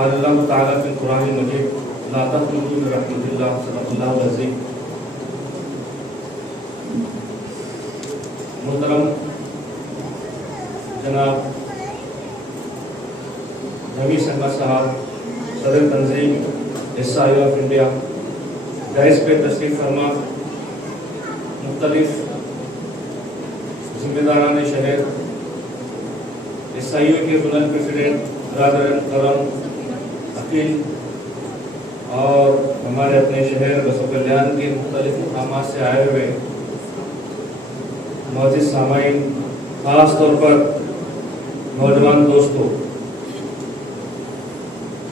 قال اللہ تعالیٰ فی القرآن المجید لا تقنطوا من رحمۃ اللہ صدق اللہ العظیم۔ محترم جناب جمیس احمد صاحب، صدر تنظیم SIU آف انڈیا، دائز پہ تشریف فرما مختلف ذمہ داران شہر، SIU کے زونل پریزیڈنٹ برادر کرم عقیل اور ہمارے اپنے شہر بسو کلیان کے مختلف مقامات سے آئے ہوئے معزز سامعین، خاص طور پر نوجوان دوستوں،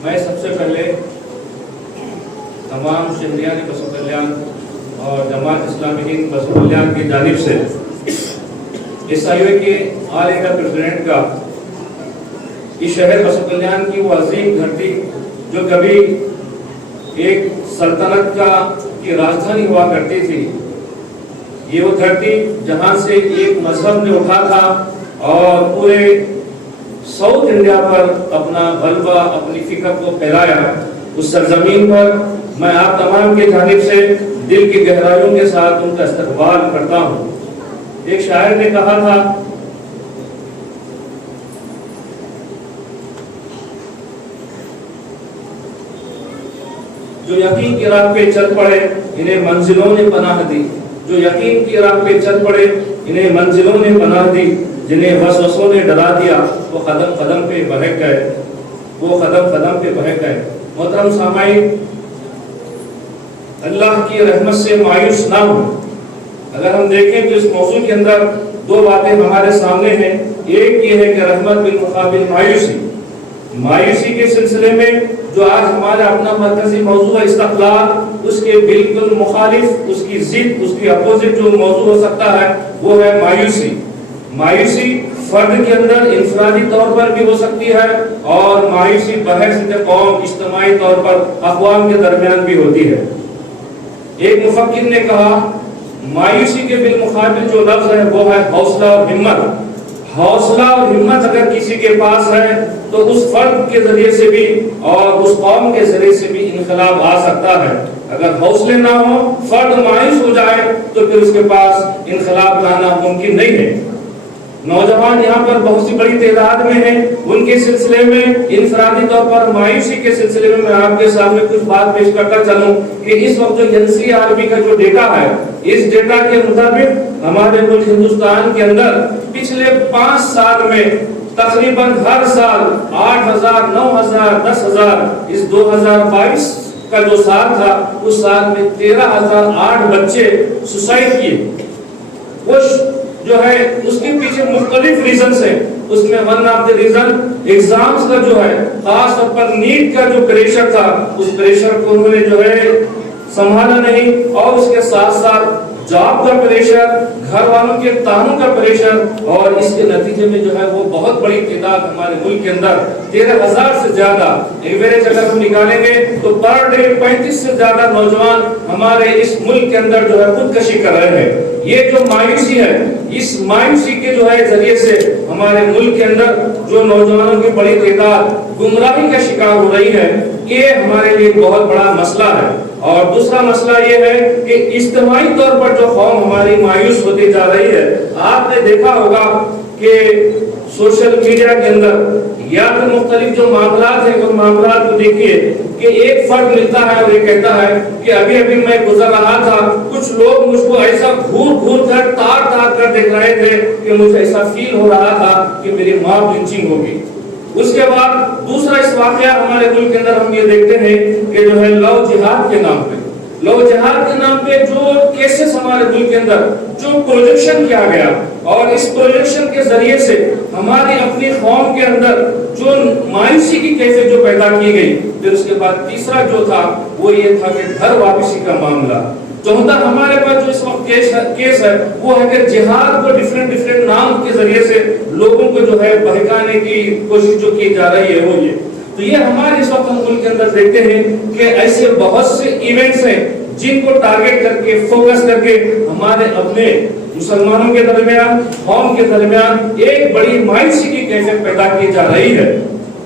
میں سب سے پہلے تمام شہریان بسو کلیان اور جماعت اسلامی ہند بسو کلیان کی جانب سے SIU کے آل انڈیا پریزیڈنٹ کا اس شہر بسو کلیان کی وہ عظیم دھرتی جو کبھی ایک سلطنت کی راجدھانی ہوا کرتی تھی، یہ وہ دھرتی جہاں سے ایک مذہب نے اٹھا تھا اور پورے ساؤتھ انڈیا پر اپنا غلبہ، اپنی فکر کو پھیلایا، اس سرزمین پر میں آپ تمام کی جانب سے دل کی گہرائیوں کے ساتھ ان کا استقبال کرتا ہوں۔ ایک شاعر نے کہا تھا، جو یقین کی راہ پہ چل پڑے انہیں منزلوں نے پناہ دی، جو یقین کی راہ پہ چل پڑے انہیں منزلوں نے پناہ دی، جنہیں وسوسوں نے ڈرا دیا وہ قدم قدم پہ بہک گئے، وہ قدم قدم پہ بہک گئے۔ محترم سامعین، اللہ کی رحمت سے مایوس نہ ہو۔ اگر ہم دیکھیں تو اس موضوع کے اندر دو باتیں ہمارے سامنے ہیں۔ ایک یہ ہے کہ رحمت بالمقابل مایوسی، مایوسی کے سلسلے میں جو آج ہمارا اپنا مرکزی موضوع ہے استقلال، اس کے بالکل مخالف، اس کی ضد، اس کی اپوزٹ جو موضوع ہو سکتا ہے وہ ہے مایوسی۔ مایوسی فرد کے اندر انفرادی طور پر بھی ہو سکتی ہے اور مایوسی بحیثیت قوم اجتماعی طور پر اقوام کے درمیان بھی ہوتی ہے۔ ایک مفکر نے کہا مایوسی کے بالمقابل جو لفظ ہے وہ ہے حوصلہ اور ہمت۔ حوصلہ اور ہمت اگر کسی کے پاس ہے تو اس فرد کے ذریعے سے بھی اور اس قوم کے ذریعے سے بھی انقلاب آ سکتا ہے۔ اگر حوصلے نہ ہو، فرد مایوس ہو جائے تو پھر اس کے پاس انقلاب لانا ممکن نہیں ہے۔ نوجوان یہاں پر بہت سی بڑی تعداد میں ہیں، ان کے سلسلے میں انفرادی طور پر مایوسی کے سلسلے میں آپ کے سامنے کچھ بات پیش کرتا چلوں کہ اس وقت جو NCRB کا جو ڈیٹا ہے، اس ڈیٹا کے مطابق ہمارے ملک ہندوستان کے اندر پچھلے 5 سال میں تقریباً ہر سال 8,000 9,000 10,000 اس 2022 کا جو سال تھا اس سال میں 13,008 بچے سوسائڈ کیے۔ کچھ جو ہے اس کے پیچھے مختلف ریزنز ہیں، اس میں one of the reason exams کا جو ہے، خاص طور پر نیٹ کا جو پریشر تھا، اس پریشر کو انہوں نے جو ہے سنبھالا نہیں، اور اس کے ساتھ ساتھ جاب کا پریشر، گھر والوں کے تعاون کا پریشر، اور اس کے نتیجے میں جو ہے وہ بہت بڑی تعداد ہمارے ملک کے اندر 13,000 سے زیادہ ایوریج اگر ہم نکالیں گے تو پر ڈے 35 سے زیادہ نوجوان ہمارے اس ملک کے اندر جو ہے خودکشی کر رہے ہیں۔ یہ جو مایوسی ہے، اس مایوسی کے جو ہے ذریعے سے ہمارے ملک کے اندر جو نوجوانوں کی بڑی تعداد گمراہی کا شکار ہو رہی ہے، یہ ہمارے لیے بہت بڑا مسئلہ ہے۔ اور دوسرا مسئلہ یہ ہے کہ اجتماعی طور پر جو قوم ہماری مایوس ہوتی جا رہی ہے، آپ نے دیکھا ہوگا کہ سوشل میڈیا کے اندر یا پھر مختلف جو معاملات ہیں، ان معاملات کو دیکھیے کہ ایک فرد ملتا ہے اور یہ کہتا ہے کہ ابھی میں گزر رہا تھا، کچھ لوگ مجھ کو ایسا گھور کر تار کر دیکھ رہے تھے کہ مجھے ایسا فیل ہو رہا تھا کہ میری ماں لنچنگ ہوگی۔ اس کے بعد دوسرا اس واقعہ ہمارے ملک کے اندر ہم یہ دیکھتے ہیں کہ جو ہے لو جہاد کے نام پہ جو کیسز ہمارے ملک کے اندر جو پروجیکشن کیا گیا، اور اس پروجیکشن کے ذریعے سے ہماری اپنی قوم کے اندر جو مایوسی کی کیفیت جو پیدا کی گئی، پھر اس کے بعد تیسرا جو تھا وہ یہ تھا کہ گھر واپسی کا معاملہ۔ چوتھا ہمارے پاس جو اس وقت کیس ہے وہ ہے کہ جہاد کو ڈیفرنٹ نام کے ذریعے سے لوگوں کو جو ہے بہکانے کی کوشش جو کی جا رہی ہے وہ یہ۔ تو یہ ہمارے اس وقت ہم ملک کے اندر دیکھتے ہیں کہ ایسے بہت سے ایونٹس ہیں جن کو ٹارگٹ کر کے، فوکس کر کے ہمارے اپنے مسلمانوں کے درمیان، قوم کے درمیان ایک بڑی مایوسی کی کیفیت پیدا کی جا رہی ہے۔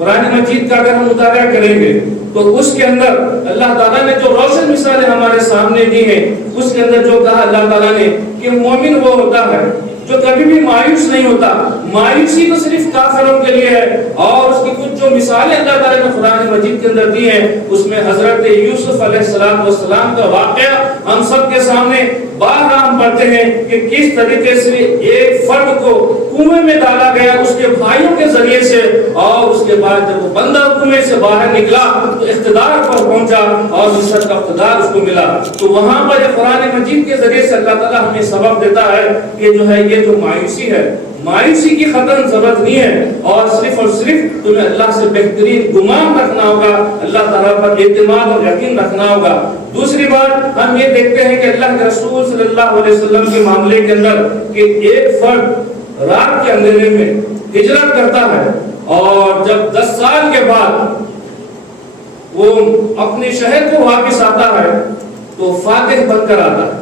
قرآن مجید کا اگر ہم مطالعہ کریں گے تو اس کے اندر اللہ تعالیٰ نے جو روشن مثالیں ہمارے سامنے دی ہیں، اس کے اندر جو کہا اللہ تعالیٰ نے کہ مومن وہ ہوتا ہے جو کبھی بھی مایوس نہیں ہوتا. مایوسی تو صرف کافروں کے لیے ہے. اور اس کی کچھ جو مثالیں اللہ تعالیٰ نے قرآن مجید کے اندر دی ہیں، اس میں حضرت یوسف علیہ السلام کا واقعہ ہم سب کے سامنے بار ہم پڑھتے ہیں کہ کس طریقے سے ایک فرد کو کنویں میں ڈالا گیا اس کے بھائیوں کے ذریعے سے، اور اس کے بعد جب وہ بندہ کنویں سے باہر نکلا تو اقتدار پر پہنچا اور مصر کا اقتدار اس کو ملا. تو وہاں پر یہ قرآن مجید کے ذریعے سے اللہ تعالیٰ ہمیں سبق دیتا ہے کہ جو ہے یہ جو مایوسی ہے، مایوسی کی ختم ضرورت نہیں ہے، اور صرف تمہیں اللہ سے بہترین گمان رکھنا ہوگا، اللہ تعالیٰ پر اعتماد اور یقین رکھنا ہوگا. دوسری بات ہم یہ دیکھتے ہیں کہ اللہ کے رسول صلی اللہ علیہ وسلم کے معاملے کے اندر کہ ایک فرد رات کے اندھیرے میں ہجرت کرتا ہے اور جب 10 سال کے بعد وہ اپنے شہر کو واپس آتا ہے تو فاتح بن کر آتا ہے.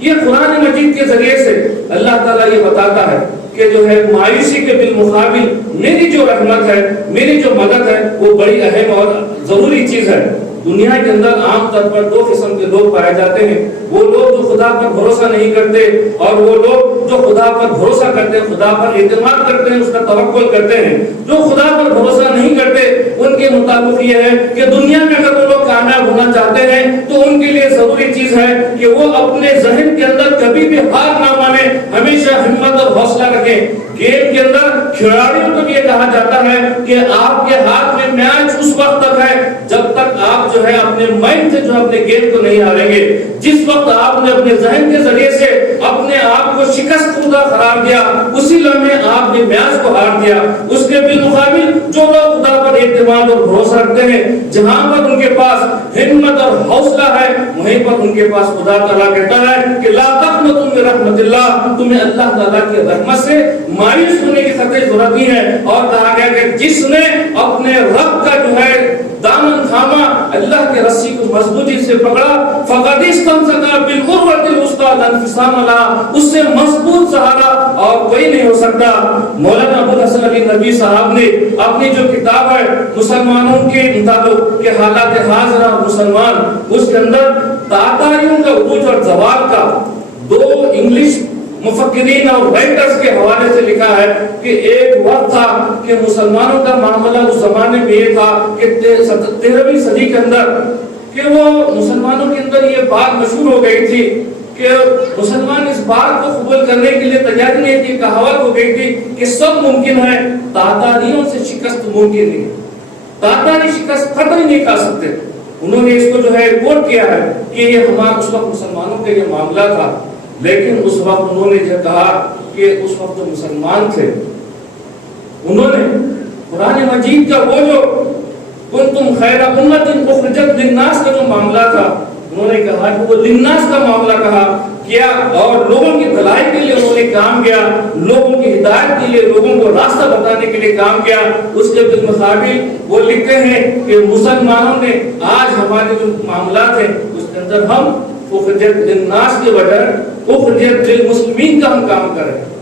یہ قرآن مجید کے ذریعے سے اللہ تعالیٰ یہ بتاتا ہے کہ جو ہے مایوسی کے بالمقابل میری جو رحمت ہے، میری جو مدد ہے، وہ بڑی اہم اور ضروری چیز ہے. دنیا کے اندر عام طور پر 2 قسم کے لوگ پائے جاتے ہیں. وہ لوگ جو خدا پر بھروسہ نہیں کرتے، اور وہ لوگ جو خدا پر بھروسہ کرتے ہیں، خدا پر اعتماد کرتے ہیں، اس کا توکل کرتے ہیں. جو خدا پر بھروسہ نہیں کرتے ان کے مطابق یہ ہے کہ دنیا میں اگر وہ لوگ کامیاب ہونا چاہتے ہیں تو ان کے لیے ضروری چیز ہے کہ وہ اپنے ذہن کے اندر کبھی بھی ہار نہ مانے، ہمیشہ ہمت اور حوصلہ رکھیں. گیم کے اندر کھلاڑیوں کو یہ کہا جاتا ہے کہ آپ کے ہاتھ میں میچ اس وقت تک ہے جب تک آپ جو ہے اپنے مائنڈ سے جو اپنے گیم کو نہیں ہاریں گے. جس وقت آپ نے اپنے ذہن کے ذریعے سے اپنے آپ کو شکست خوردہ قرار دیا، اسی لمحے آپ نے میچ کو ہار دیا. اس کے بالمقابل جو لوگ خدا پر اعتماد اور بھروسہ رکھتے ہیں، جہاں پر ان کے پاس ہمت اور حوصلہ ہے، وہیں پر ان کے پاس خدا تعالیٰ کہتا ہے کہ لا تقنطوا من رحمت اللہ، تمہیں اللہ تعالیٰ کی رحمت سے مایوس ہونے کی قطعی ضرورت نہیں ہے. اور کہا گیا کہ جس نے اپنے رب کا جو ہے دامن تھاما، اللہ کے رسی کو مضبوطی سے پکڑا، فقد استمسک بالعروۃ الوثقی لا انفصام لها، اس سے مضبوط سہارا اور کوئی نہیں ہو سکتا. مولانا ابو الحسن علی ندوی صاحب نے اپنی جو کتاب ہے مسلمانوں کے مطابق کہ حالات حاضرہ مسلمان، اس کے اندر تاتاریوں کا عروج اور زوال کا 2 انگلش مفکرین اور رائٹرز کے حوالے سے لکھا ہے کہ ایک وقت تھا کہ مسلمانوں کا معاملہ اس زمانے میں یہ تھا کہ 13ویں صدی کے اندر کہ وہ مسلمانوں کے اندر یہ بات مشہور ہو گئی تھی کہ مسلمان اس بات کو قبول کرنے کے لیے تیار نہیں تھی. کہاوت ہو گئی تھی کہ سب ممکن ہے، تاتاریوں سے شکست ممکن نہیں. تاتاری شکست قطعی نہیں کھا سکتے. انہوں نے اس کو جو ہے کوٹ کیا ہے کہ یہ ہمارا اس وقت مسلمانوں کا یہ معاملہ تھا. لیکن اس وقت انہوں نے یہ کہا کہ اس وقت جو مسلمان تھے انہوں نے قرآن مجید کا وہ جو کنتم خیر امۃ اخرجت للناس کا جو معاملہ تھا، انہوں نے کہا کہ وہ للناس کا معاملہ کیا اور لوگوں کی بھلائی کے لیے انہوں نے کام کیا، لوگوں کی ہدایت کے لیے، لوگوں کو راستہ بتانے کے لیے کام کیا. اس کے بالمقابل وہ لکھتے ہیں کہ مسلمانوں نے آج ہمارے جو معاملات ہیں اس کے اندر ہم اخرجت للناس کے بجائے اخرجت للمسلمین کا ہم کام کر رہے ہیں.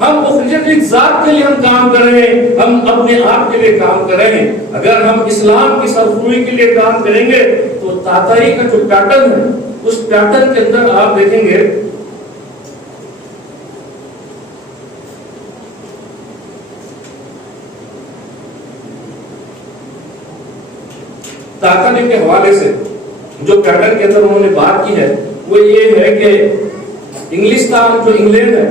ہم اخرجت للذات کے لیے ہم کام کر رہے ہیں، ہم اپنے آپ کے لیے کام کر رہے ہیں. اگر ہم اسلام کی سرخروئی کے لیے کام کریں گے تو تاتاری کا جو پیٹرن ہے اس پیٹرن کے اندر آپ دیکھیں گے تاتاری کے حوالے سے جو پیٹرن کے اندر انہوں نے بات کی ہے وہ یہ ہے کہ انگلستان جو انگلینڈ ہے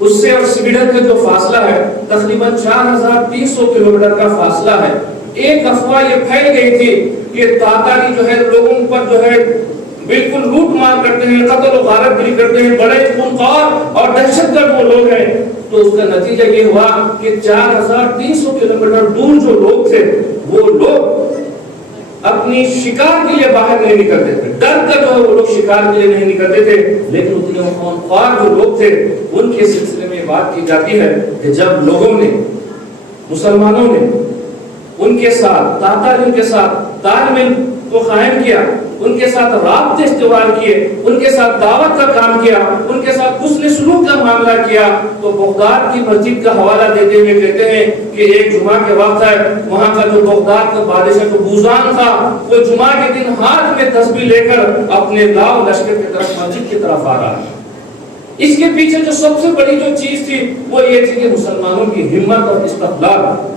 اس سے اور سویڈن کا جو فاصلہ ہے تقریباً 4300 کلومیٹر کا فاصلہ ہے. ایک افواہ یہ پھیل گئی تھی کہ تاتاری جو ہے لوگوں پر جو ہے بالکل لوٹ مار کرتے ہیں، قتل و غارت گری کرتے ہیں، بڑے خونخوار اور دہشت گرد وہ لوگ ہیں. تو اس کا نتیجہ یہ ہوا کہ 4300 کلومیٹر دور جو لوگ تھے وہ لوگ اپنی شکار کے لیے باہر نہیں نکلتے تھے. ڈر کا جو ہے وہ لوگ شکار کے لیے نہیں نکلتے تھے. لیکن اتنے خونخوار جو لوگ تھے ان کے سلسلے میں بات کی جاتی ہے کہ جب لوگوں نے، مسلمانوں نے ان کے ساتھ تاتاریوں کے ساتھ تال میل کو قائم کیا، ان کے ساتھ رابطے استوار کیے، ان کے ساتھ دعوت کا کام کیا، ان کے ساتھ حسن سلوک کا معاملہ کیا، تو بغداد کی مسجد کا حوالہ دیتے ہوئے کہتے ہیں کہ ایک جمعہ کے وقت ہے، وہاں کا جو بغداد کا بادشاہ جو بوزان تھا، وہ جمعہ کے دن ہاتھ میں تسبیح لے کر اپنے لاؤ لشکر کی طرف مسجد کی طرف آ رہا ہے۔ اس کے پیچھے جو سب سے بڑی جو چیز تھی وہ یہ تھی کہ مسلمانوں کی ہمت اور استقلال،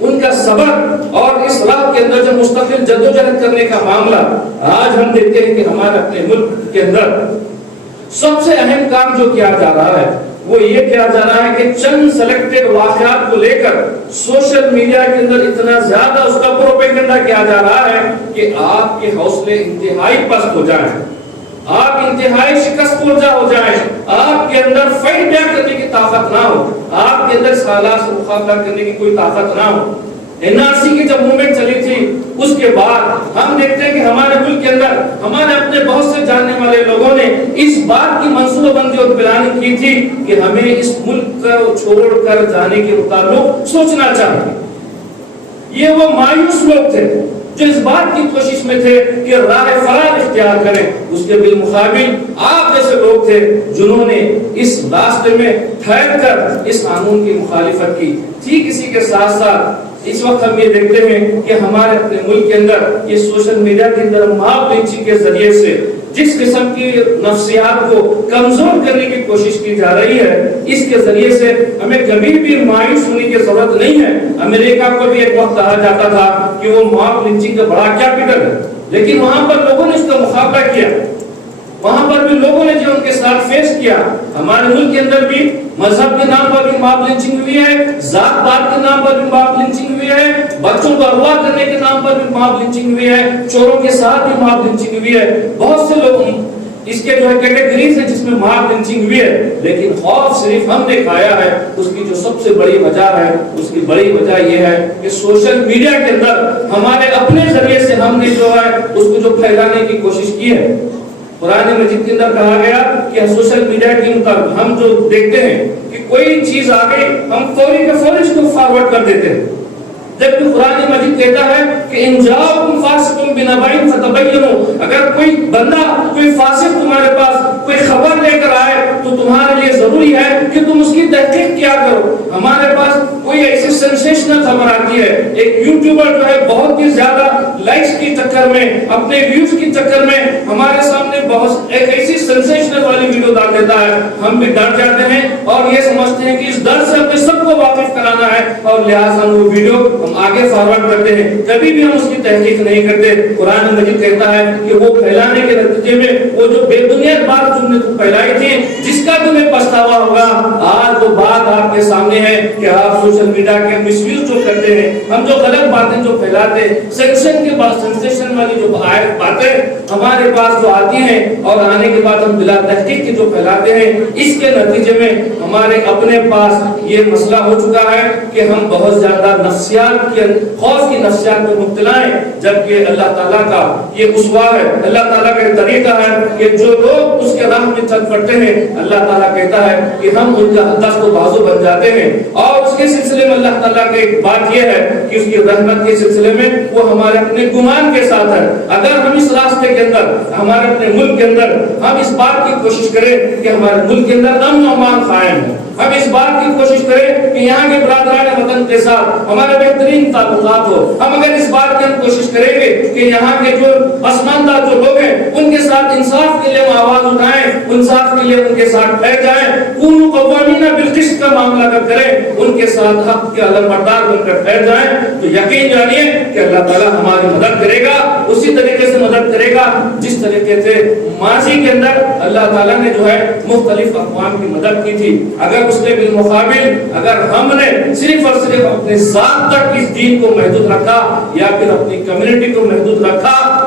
ان کا صبر اور اس راہ کے اندر جو مستقل جدوجہد کرنے کا معاملہ۔ آج ہم دیکھتے ہیں کہ ہمارے اپنے ملک کے اندر سب سے اہم کام جو کیا جا رہا ہے وہ یہ کیا جا رہا ہے کہ چند سلیکٹڈ واقعات کو لے کر سوشل میڈیا کے اندر اتنا زیادہ اس کا پروپیگنڈا کیا جا رہا ہے کہ آپ کے حوصلے انتہائی پست ہو جائیں، آپ انتہائی شکست خوردہ ہو جائیں، آپ کے اندر فائٹ بیک کرنے کی طاقت نہ ہو، آپ کے اندر اس حالات سے مقابلہ کرنے کی کوئی طاقت نہ ہو۔ NRC کی جب موومنٹ چلی تھی اس کے بعد ہم دیکھتے ہیں کہ ہمارے ملک کے اندر ہمارے اپنے بہت سے جاننے والے لوگوں نے اس بات کی منصوبہ بندی اور پلاننگ کی تھی کہ ہمیں اس ملک کو چھوڑ کر جانے کے متعلق سوچنا چاہیے۔ یہ وہ مایوس لوگ تھے جو اس بات کی کوشش میں تھے کہ راہ فرار اختیار کریں، اس کے بالمقابل آپ جیسے لوگ تھے جنہوں نے اس راستے میں ٹھہر کر اس قانون کی مخالفت کی۔ ٹھیک اسی کے ساتھ ساتھ اس وقت ہم یہ دیکھتے ہیں کہ ہمارے اپنے ملک کے اندر یہ سوشل میڈیا کے اندر ماب لنچنگ کے ذریعے سے جس قسم کی نفسیات کو کمزور کرنے کی کوشش کی جا رہی ہے، اس کے ذریعے سے ہمیں کبھی بھی مایوس ہونے کی ضرورت نہیں ہے۔ امریکہ کو بھی ایک وقت کہا جاتا تھا کہ وہ ماب لنچنگ کا بڑا کیپٹل ہے، لیکن وہاں پر لوگوں نے اس کا مقابلہ کیا، وہاں پر بھی لوگوں نے جو ان کے ساتھ فیس کیا۔ ہمارے ملک کے اندر بھی مذہب کے نام پر بھی ماب لنچنگ ہوئی ہے، ذات پات کے نام پر بھی ماب لنچنگ ہوئی ہے، بچوں کو اغوا کرنے کے نام پر بھی ماب لنچنگ ہوئی ہے، چوروں کے ساتھ بھی ماب لنچنگ ہوئی ہے۔ بہت سے لوگ اس کے جو ہے کیٹیگریز ہیں جس میں ماب لنچنگ ہوئی ہے، لیکن خوف صرف ہم نے کھایا ہے۔ اس کی جو سب سے بڑی وجہ ہے، اس کی بڑی وجہ یہ ہے کہ سوشل میڈیا کے اندر ہمارے اپنے ذریعے سے ہم نے جو ہے اس کو جو پھیلانے کی کوشش کی ہے۔ قرآن مجید کے اندر کہا گیا کہ سوشل میڈیا کے مطابق ہم جو دیکھتے ہیں کہ کوئی چیز آ گئی ہم فوری کے فوری اس کو فارورڈ کر دیتے ہیں، جبکہ قرآن مجید کہتا ہے کہ ان جاءکم فاسق بنبأ فتبینوا، اگر کوئی بندہ کوئی فاسق تمہارے پاس کوئی خبر لے کر آئے تو تمہارے لیے ضروری ہے کہ تم اس کی تحقیق کیا کرو۔ ہمارے پاس کوئی ایسی سینسیشنل خبر آتی ہے، ایک یوٹیوبر جو ہے بہت ہی زیادہ لائکس کی چکر میں، اپنے ویوز کی چکر میں ہمارے سامنے بہت ایک ایسی سینسیشنل والی ویڈیو ڈال دیتا ہے، ہم بھی ڈر جاتے ہیں اور یہ سمجھتے ہیں کہ اس ڈر سے ہمیں سب کو واقف کرانا ہے اور لہٰذا ہم وہ ویڈیو ہم آگے فارورڈ کرتے ہیں، کبھی بھی ہم اس کی تحقیق نہیں کرتے۔ قرآن مجید کہتا ہے کہ وہ پھیلانے کے نتیجے میں وہ جو بے بنیاد بات تم نے پھیلائی تھی جس کا تمہیں پچھتاوا ہوگا، آج وہ بات آپ کے سامنے ہے کہ آپ سوشل میڈیا کے مس یوز جو کرتے ہیں، ہم جو غلط باتیں جو پھیلاتے ہیں، سینسیشن والی جو باتیں ہمارے پاس جو آتی ہیں اور آنے کے بعد ہم بلا تحقیق کی جو پھیلاتے ہیں، اس کے نتیجے میں ہمارے اپنے پاس یہ مسئلہ ہو چکا ہے کہ ہم بہت زیادہ نفسیات کے خوف کی نفسیات میں مبتلا ہیں، جبکہ اللہ تعالیٰ کا یہ اسوہ ہے، اللہ تعالیٰ کا طریقہ ہے کہ جو لوگ اس کے راہ میں چل پڑتے ہیں اللہ تعالیٰ کہتا ہے کہ ہم ان کا دست و بازو بن جاتے ہیں۔ اور اس کے سلسلے میں اللہ تعالیٰ کی ایک بات یہ ہے کہ اس کی رحمت کے سلسلے میں وہ ہمارے اپنے گمان کے ساتھ ہے۔ اگر ہم اس راستے کے اندر ہمارے اپنے ملک کے اندر ہم اس بات کی کوشش کریں کہ ہمارے ملک کے اندر امن و امان قائم ہے، ہم اس بات کی کوشش کریں کہ یہاں کے برادران وطن کے ساتھ ہمارے بہترین تعلقات ہو، ہم اگر اس بات کی ہم کوشش کریں گے کہ یہاں کے جو پسماندہ جو لوگ ہیں ان کے ساتھ انصاف کے لیے ہم آواز اٹھائیں، انصاف کے لیے ان کے ساتھ ٹھہر جائیں، کونوا قوامین بالقسط کا معاملہ کر کریں، ان کے ساتھ حق کے علمبردار بن کر ٹھہر جائیں، تو یقین جانیے کہ اللہ تعالیٰ ہماری مدد کرے گا، اسی طریقے سے مدد کرے گا جس طریقے سے ماضی کے اندر اللہ تعالیٰ نے جو ہے مختلف اقوام کی مدد کی تھی۔ اگر اس کے بالمقابل اگر ہم نے صرف اور صرف اپنے ذات تک اس دین کو محدود رکھا یا پھر اپنی کمیونٹی کو محدود رکھا